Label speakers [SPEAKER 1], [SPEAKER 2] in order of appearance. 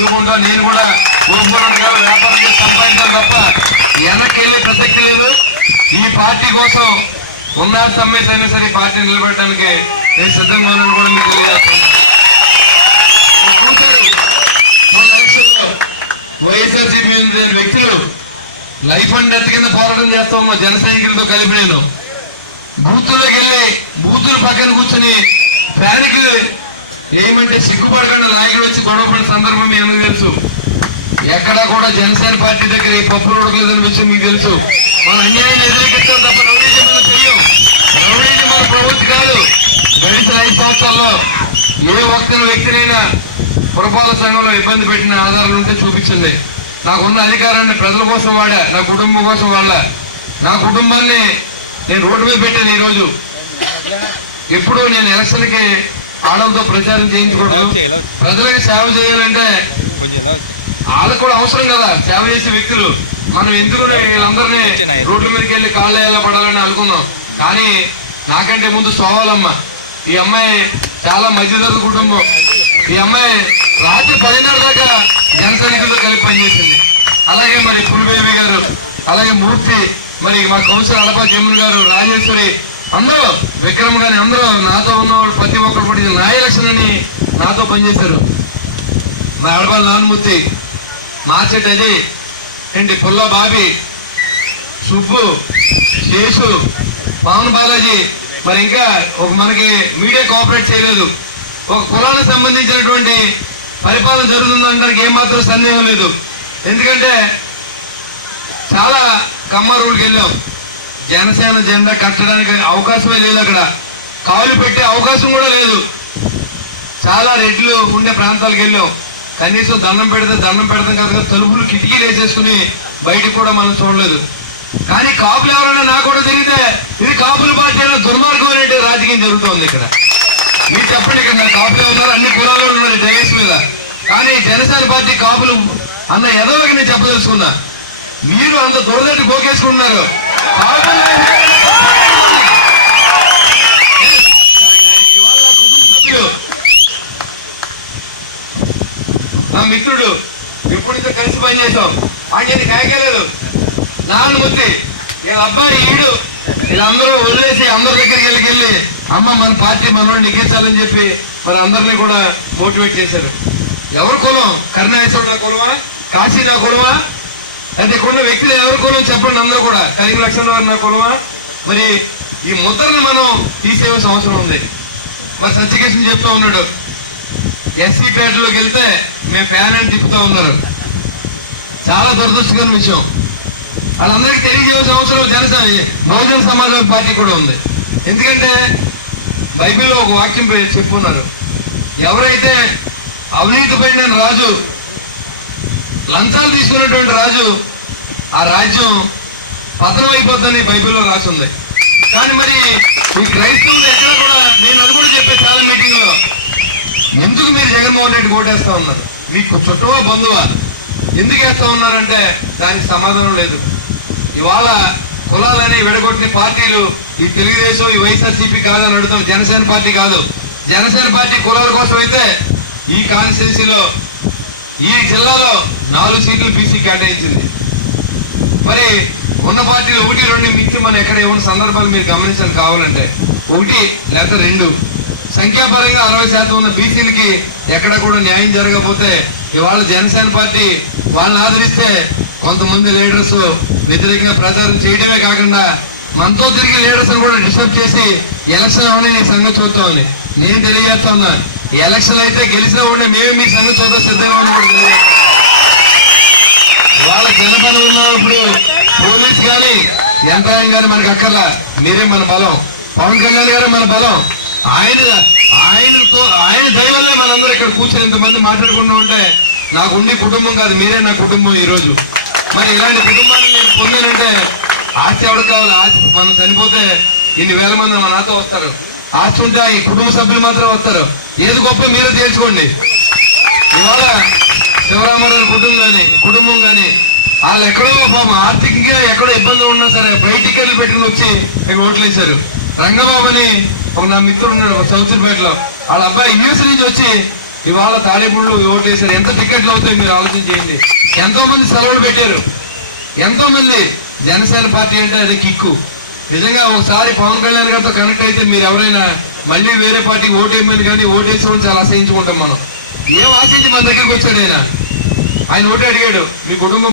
[SPEAKER 1] చదువుకుంటా నేను కూడా ఊరుకున్నట్టుగా వ్యాపారం చేసి సంపాదించాను తప్ప వెనక్కి వెళ్ళే ప్రసక్తి లేదు. ఈ పార్టీ కోసం ఉన్నాడు సమ్మెత అయినా సరే పార్టీ నిలబెట్టడానికి నేను సిద్ధంగా ఉన్నాను కూడా మీకు తెలియజేస్తాను వైఎస్ఆర్సీపీ వ్యక్తులు లైఫ్ అండ్ డెత్ కింద పోరాటం చేస్తాం మా జన సైనికులతో కలిపి నేను బూతుల్లోకి వెళ్ళి బూతులు పక్కన కూర్చొని ఫ్యాన్కి ఏమంటే సిగ్గుపడకుండా నాయకుడు వచ్చి గొడవపడిన సందర్భం మీ అందరికీ తెలుసు. ఎక్కడా కూడా జనసేన పార్టీ దగ్గర ఈ పప్పు ఉడకలేదని విషయం మీకు తెలుసు. మన అన్యాయం వ్యతిరేకిస్తాం తప్ప రౌడీజం మనం రౌడీజం మన ప్రవృత్తి కాదు. గడిచిన ఐదు సంవత్సరాల్లో ఏ ఒక్క వ్యక్తినైనా పురపాలక సంఘంలో ఇబ్బంది పెట్టిన ఆధారాలు ఉంటే చూపించండి. నాకున్న అధికారాన్ని ప్రజల కోసం వాడా నా కుటుంబం కోసం వాడా. నా కుటుంబాన్ని నేను రోడ్డు మీద పెట్టాను ఈరోజు. ఎప్పుడు నేను ఎలక్షన్కి ఆడలతో ప్రచారం చేయించకూడదు ప్రజలకు సేవ చేయాలంటే వాళ్ళకు కూడా అవసరం కదా సేవ చేసే వ్యక్తులు. మనం ఎందుకు వీళ్ళందరినీ రోడ్ల మీదకి వెళ్ళి కాళ్ళు ఎలా పడాలని అనుకున్నాం. కానీ నాకంటే ముందు సోవాలమ్మ. ఈ అమ్మాయి చాలా మధ్యతరగతి కుటుంబం. ఈ అమ్మాయి రాత్రి పదిన్నర దాకా జన సైనికులతో కలిపి పనిచేసింది. అలాగే మరి పులిబేబి గారు అలాగే మూర్తి మరి మా కౌన్సిలర్ అడపా జమున్ గారు రాజేశ్వరి అందరూ విక్రమ్ గాని అందరూ నాతో ఉన్నవాళ్ళు ప్రతి ఒక్కరు కూడా ఇది నా ఎలక్షన్ అని నాతో పనిచేశారు. మా అడపాల నానుమూర్తి మార్చెట్ అది ఏంటి పుల్ల బాబి సుబ్బు శేషు పవన్ బాలాజీ మరి ఇంకా ఒక మనకి మీడియా కోఆపరేట్ చేయలేదు. ఒక కులానికి సంబంధించినటువంటి పరిపాలన జరుగుతుందనడానికి ఏమాత్రం సందేహం లేదు. ఎందుకంటే చాలా కమ్మారువులకి వెళ్ళాం. జనసేన జెండా కట్టడానికి అవకాశమే లేదు అక్కడ. కాలు పెట్టే అవకాశం కూడా లేదు. చాలా రెడ్లు ఉండే ప్రాంతాలకు వెళ్ళాం. కనీసం దండం పెడితే దండం పెడతాం కదా తలుపులు కిటికీలు వేసేసుకుని బయటకు కూడా మనం చూడలేదు. కానీ కాపులు ఎవరైనా నాకు కూడా తెలిగితే ఇది కాపుల పార్టీ అయినా దుర్మార్గం అనే రాజకీయం జరుగుతోంది ఇక్కడ. మీరు చెప్పండి ఇక్కడ కాపులు అవుతారు? అన్ని కులాలు ఉన్నారు జగేష్ మీద. కానీ జనసేన పార్టీ కాపులు అన్న ఎదవకి నేను చెప్పదలుచుకున్నా. మీరు అంత దొరదట్టి గోకేసుకుంటున్నారు నా మిత్రుడు ఎప్పుడైతే కలిసి పనిచేసాం ఆయన కాయకలేదు ముద్ది వీళ్ళ అబ్బాయి ఈడు. వీళ్ళందరూ వదిలేసి అందరి దగ్గరికి వెళ్ళి వెళ్ళి అమ్మ మన పార్టీ మనోడిని నెగ్గించాలని చెప్పి మరి అందరినీ కూడా మోటివేట్ చేశారు. ఎవరు కులం? కరుణాశ్వరుడు నా కులమా? కాశీ నా కులమా? అయితే ఇక్కడ వ్యక్తులు ఎవరి కులం చెప్పండి అందరూ కూడా. కలిగి లక్షణ వారి నా కులమా మరి ఈ ముద్రను మనం తీసేయవలసిన అవసరం ఉంది. మరి సత్యకృష్ణ చెప్తా ఉన్నాడు ఎస్సీ పేటలోకి వెళ్తే మేము ఫ్యాన్ అని తిప్పుతా ఉన్నారు. చాలా దురదృష్టకరమైన విషయం. వాళ్ళందరికీ తెలియజేయాల్సిన అవసరం జనసేన బహుజన సమాజం పార్టీ కూడా ఉంది. ఎందుకంటే బైబిల్లో ఒక వాక్యం చెప్పున్నారు ఎవరైతే అవినీతి పైన రాజు లంచాలు తీసుకున్నటువంటి రాజు ఆ రాజ్యం పతనం అయిపోద్దని బైబిల్లో రాసి ఉంది కానీ మరి ఈ క్రైస్తవులు ఎక్కడ కూడా నేను అది కూడా చెప్పే చాలా మీటింగ్లో ఎందుకు మీరు జగన్మోహన్ రెడ్డి ఓటేస్తా ఉన్నారు? మీకు చుట్టవా బంధువా? ఎందుకు వేస్తా ఉన్నారంటే దానికి సమాధానం లేదు. ఇవాళ కులాలని విడగొట్టిన పార్టీలు ఈ తెలుగుదేశం ఈ వైఎస్ఆర్సీపీ కాదని అడుగుతాం. జనసేన పార్టీ కాదు. జనసేన పార్టీ కులాల కోసం అయితే ఈ కాన్స్టిట్యున్సీలో ఈ జిల్లాలో నాలుగు సీట్లు బీసీ కేటాయించింది. మరి ఉన్న పార్టీలు ఒకటి రెండు మించి మనం ఎక్కడ ఏమన్న సందర్భాలు మీరు గమనించాలి కావాలంటే ఒకటి లేకపోతే రెండు. సంఖ్యాపరంగా అరవై శాతం ఉన్న బీసీలకి ఎక్కడ కూడా న్యాయం జరగకపోతే ఇవాళ జనసేన పార్టీ వాళ్ళని ఆదరిస్తే కొంతమంది లీడర్స్ వ్యతిరేకంగా ప్రచారం చేయడమే కాకుండా మనతో తిరిగి లీడర్స్ కూడా డిస్టర్బ్ చేసి ఎలక్షన్ అవని సంగతి చూస్తామని నేను తెలియజేస్తా ఉన్నాను. ఎలక్షన్ అయితే గెలిచిన వాడిని మేము మీ సంగతి చూద్దాం సిద్ధంగా ఉండకూడదు వాళ్ళ తెలియజేస్తాం వాళ్ళ జనబలం ఉన్నప్పుడు పోలీస్ కానీ యంత్రాంగం కానీ మనకు అక్కర్లా. మీరే మన బలం. పవన్ కళ్యాణ్ గారే మన బలం. ఆయన ఆయనతో ఆయన దయవల్లే మనందరూ ఇక్కడ కూర్చొని ఇంతమంది మాట్లాడుకుంటూ ఉంటే నాకు ఉండి కుటుంబం కాదు మీరే నా కుటుంబం ఈరోజు. మరి ఇలాంటి కుటుంబాన్ని నేను పొందానంటే ఆస్తి ఎవరికి కావాలి? ఆస్తి మనం చనిపోతే ఇన్ని వేల మంది మన నాతో వస్తారు. ఆస్తి ఉంటే ఈ కుటుంబ సభ్యులు మాత్రం వస్తారు. ఏది గొప్ప మీరే తేల్చుకోండి. ఇవాళ శివరామారావు కుటుంబం కానీ కుటుంబం కానీ వాళ్ళు ఎక్కడో పాపం ఆర్థికంగా ఎక్కడో ఇబ్బందులు ఉన్నా సరే బయట టికెట్లు పెట్టుకుని వచ్చి ఇక్కడ ఓట్లు వేశారు. రంగబాబు అని ఒక నా మిత్రుడు ఉన్నాడు ఒక వాళ్ళ అబ్బాయి యూఎస్ నుంచి వచ్చి ఇవాళ తాడేపుళ్ళు వేశారు. ఎంత టికెట్లు అవుతాయి మీరు ఆలోచన చేయండి. ఎంతో మంది సెలవులు పెట్టారు. ఎంతో మంది జనసేన పార్టీ అంటే అది కిక్కు. నిజంగా ఒకసారి పవన్ కళ్యాణ్ గారితో కనెక్ట్ అయితే మీరు ఎవరైనా మళ్ళీ వేరే పార్టీకి ఓటేయమని కానీ ఓటేసామని చాలా ఆశయించుకుంటాం మనం. ఏం ఆశించి మన దగ్గరికి వచ్చాడు ఆయన? ఆయన ఓటు అడిగాడు మీ కుటుంబం